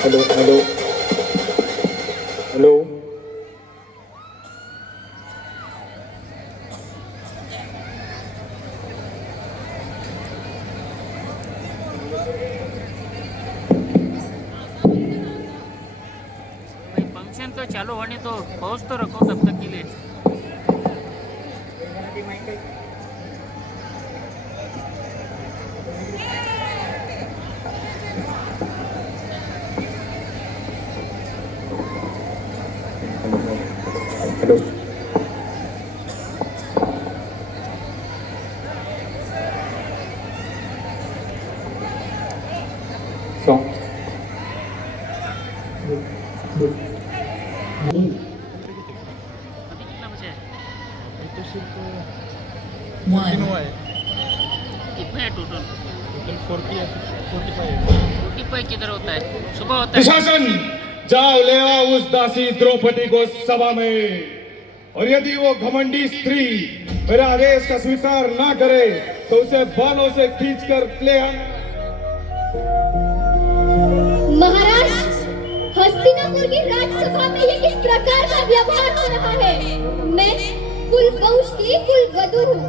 Hello hello hello भाई function तो चालू होने तो पहुंच तो रखो तब तक के लिए। हेलो सॉन्ग अभी कितना बचे? तो सिर्फ कितने है टोटल? 40 या 45 45 किधर होता है? सुबह होता है। दुशासन, जाओ ले आओ उस दासी द्रौपदी को सभा में, और यदि वो घमंडी स्त्री मेरा आदेश का स्वीकार ना करे तो उसे बालों से खींचकर ले आना। महाराज, हस्तिनापुर की राजसभा में ये किस प्रकार का व्यवहार हो रहा है? मैं कुल वंश की कुल वधू हूँ,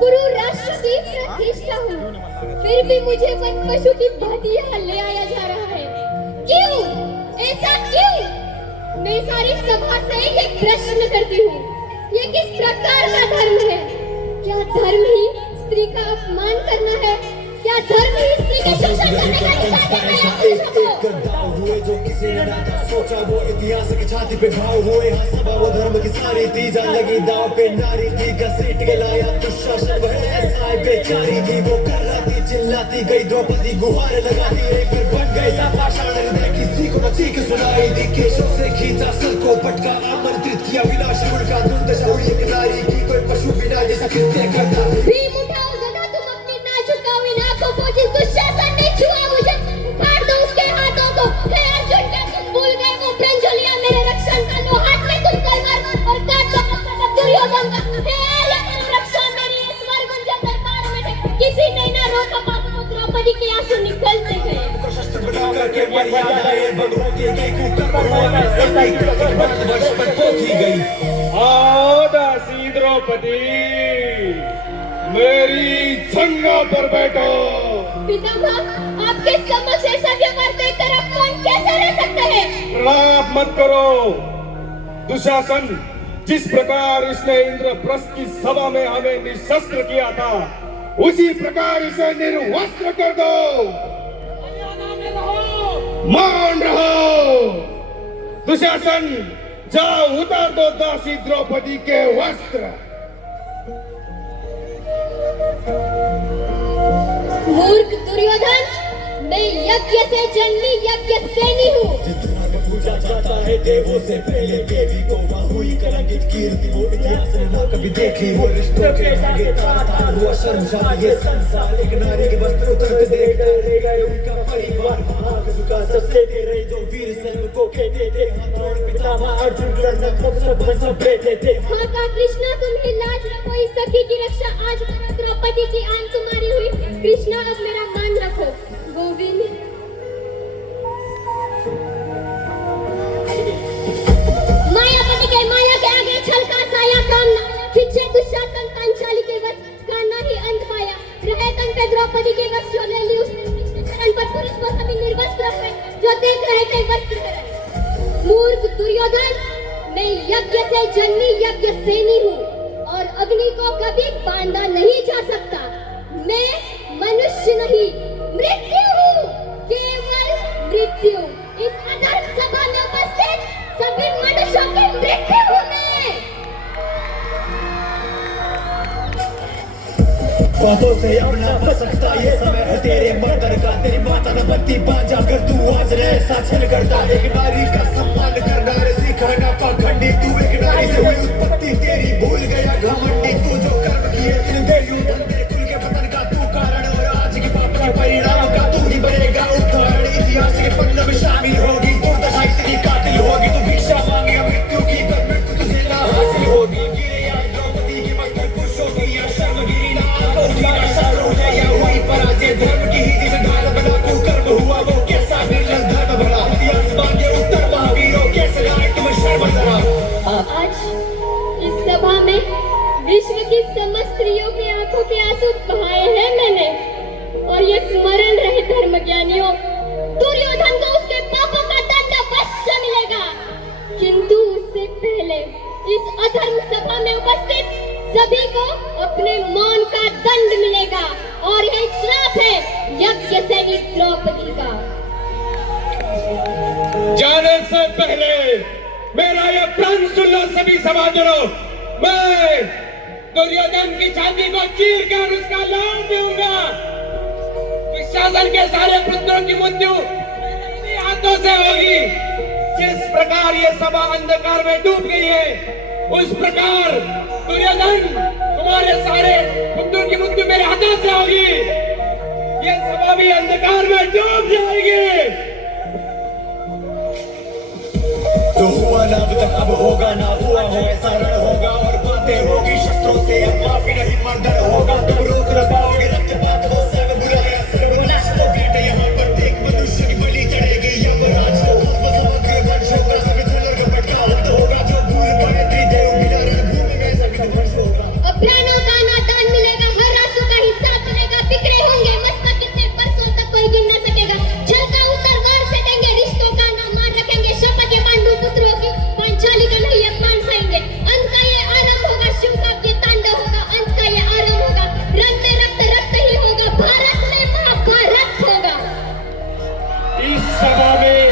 कुरु राष्ट्र की प्रतिष्ठा हूँ, फिर भी मुझे वन पशु की भांति यहाँ ले आया जा रहा है। क्यों? ऐसा क्यों? मैं सारी सभा से एक प्रश्न करती हूँ, ये किस प्रकार का धर्म है? क्या धर्म ही स्त्री का अपमान करना है? क्या धर्म ही स्त्री का शोषण करने का इरादा है या पुरुषों को? हुए जो किसी ने ना था सोचा, वो इतिहास की छाती पे घाव हुए। सभा वो धर्म की सारी थी, जान लगी दाव पे नारी थी, घसीट के लाया दुशासन वह ऐसा बेचारी थी। वो कर रहा थी, चिल्लाती गई द्रौपदी, गुहार लगाती, एक बन गए सा पाषाण हृदय, किसी को न चीख सुनाई दी। केशों से खींचा सर को पटका, आमंत्रित किया विनाश उनका, दुर्दशा हुई एक नारी की, कोई पशु बिना जैसा कृत्य करता। भीम उठाओ गदा, तुम अपनी नाजुक इन आंखों को, जिस दुशासन ने छुआ मुझे फाड़ दो उसके हाथों को। हे अर्जुन, क्या तुम भूल गए वो प्रंजलिया मेरे रक्षण का? लो हाथ में तुम तलवार और काट दो मस्तक दुर्योधन का। हे आर्यन, रक्षा मेरी इस वर्गुंजा दरबार में है, किसी ने ना रोका पाप को, द्रौपदी के आंसू निकलते गए। शस्त्र बना करके मर्यादाएं भंग गई, कुकर्म हुआ वैसा ही, वर्ष पर पोथी गई। आओ दासी द्रौपदी, मेरी जंगा पर बैठो। पितामह, आपके समक्ष ऐसा व्यवहार देखकर आप कौन कैसे रह सकते हैं? प्रलाप मत करो। दुशासन, जिस प्रकार इसने इंद्रप्रस्थ की सभा में हमें निशस्त्र किया था, उसी प्रकार इसे निर्वस्त्र कर दो। मान रहो। दुशासन, जाओ उतार दो दासी द्रौपदी के वस्त्र। मूर्ख दुर्योधन, मैं यज्ञ से जन्मी यज्ञ सेनी हूँ। पूजा जाता है देवों से पहले, देवी को वहाँ हुई कलंकित कीर्ति, वो इतिहास ने ना कभी देखी। वो रिश्तों के धागे तार हुआ शर्मशार ये संसार, एक नारी के वस्त्र उतरते देख डरे गए उनका परिवार। आग झुका सबसे दे रहे जो वीर सैन्य को कहते थे, द्रोण पितामह अर्जुन लड़ना सब बैठे थे। माता कृष्णा, तुम्हें लाज रखो, इस सखी की रक्षा आज करो। द्रौपदी की आन तुम्हारी हुई, कृष्णा अब मेरा मान रखो। गोविंद, मायापति के माया के आगे छल का साया कामना, पीछे दुशासन पांचाली के वश का नहीं अंत पाया। रहे तन पे द्रौपदी के वश, जो ले ली उसने चरण पर पुरुष को सभी निर्वस्त्र है, जो देख रहे थे वस्त्र है। मूर्ख दुर्योधन, मैं यज्ञ से जन्मी यज्ञ सेनी हूँ, और अग्नि को कभी बांधा नहीं जा सकता। मैं मनुष्य नहीं, मृत्यु हूँ, केवल मृत्यु। इस अधर्म सभा में उपस्थित सभी मनुष्यों की मृत्यु हूँ मैं। बातों से अब ना बच सकता ये समय है तेरे मर्दर का तेरी माता न बनती बाजा कर तू आज रहे साछल करता एक नारी का सम्मान करना रे सिखाना पाखंडी तू एक नारी से हुई उत्पत्ति तेरी भूल गया घमंडी तू जो कर्म किए दिल दे यूं तेरे कुल के पतन का तू कारण और आज के पाप के परिणाम का तू ही बनेगा उदाहरण इतिहास के पन्नों में शामिल होगी दुर्दशा इतनी कातिल होगी तू भिक्षा मांगेगा मृत्यु की पर मृत्यु तुझे ना हासिल होगी गिरे या द्रौपदी की मस्तक पुरुषों की या शर्मगिरी ना आत्मगिरी ना शर्म है या हुई पराजय धर्म की ही जिसे ढाल बना तू कर्म हुआ वो कैसा निर्लज धर्म भरा इतिहास मांगे उत्तर महावीरों कैसे लाए तुम शर्म जरा आज इस सभा में विश्व की समस्त स्त्रियों की आंखों के आंसू बहाए हैं मैंने और ये स्मरण रहे धर्म ज्ञानियों दुर्योधन को उसके पापों का दंड अवश्य मिलेगा किंतु उससे पहले इस अधर्म सभा में उपस्थित सभी को अपने मौन का दंड मिलेगा और यह श्राप है यज्ञ सेनी द्रौपदी का। जाने से पहले मेरा ये प्रण सुन लो सभी समाजों मैं दुर्योधन की छाती को चीर कर उसका लाल दूंगा दुशासन के सारे पुत्रों की मृत्यु मेरे हाथों से होगी जिस प्रकार ये सभा अंधकार में डूब गई है उस प्रकार दुर्योधन तुम्हारे सारे पुत्रों की मृत्यु मेरे हाथों से होगी ये सभा भी अंधकार में डूब जाएगी जो हुआ ना अब तक अब होगा ना हुआ हो ऐसा रण होगा और बातें होगी शस्त्रों से अब माफी नहीं मर्डर होगा तुम रोक न पाओगे रक्तपात हो सब बुरा है सर्वनाश हो बेटे यहाँ पर देख मनुष्य की बलि चढ़ेगी यमराज को समग्र वंश होगा सभी धनुर का पटका अंत होगा जो भूल पड़े त्रिदेव बिना रणभूमि में सभी ध्वंस होगा अब प्राणों का नादान मिलेगा हर आंसू का हिसाब मिलेगा बिखरे होंगे मस्तक कितने बरसों तक कोई गिन न सकेगा छल का उत्तर गौर से देंगे रिश्तों का नाम मान रखेंगे शपथ ये पांडु पुत्रों की पांचाली का नहीं अपमान सहेंगे अंत का ये आरंभ होगा शिव का ये तांडव होगा अंत का ये आरंभ होगा रंग में रक्त रक्त ही होगा भारत में महाभारत होगा। इस सभा में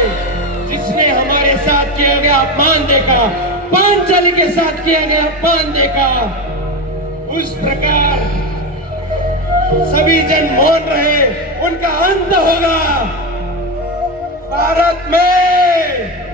जिसने हमारे साथ किया गया अपमान देखा पांचाली के साथ किया गया अपमान देखा उस प्रकार सभी जन मौन रहे उनका अंत होगा भारत में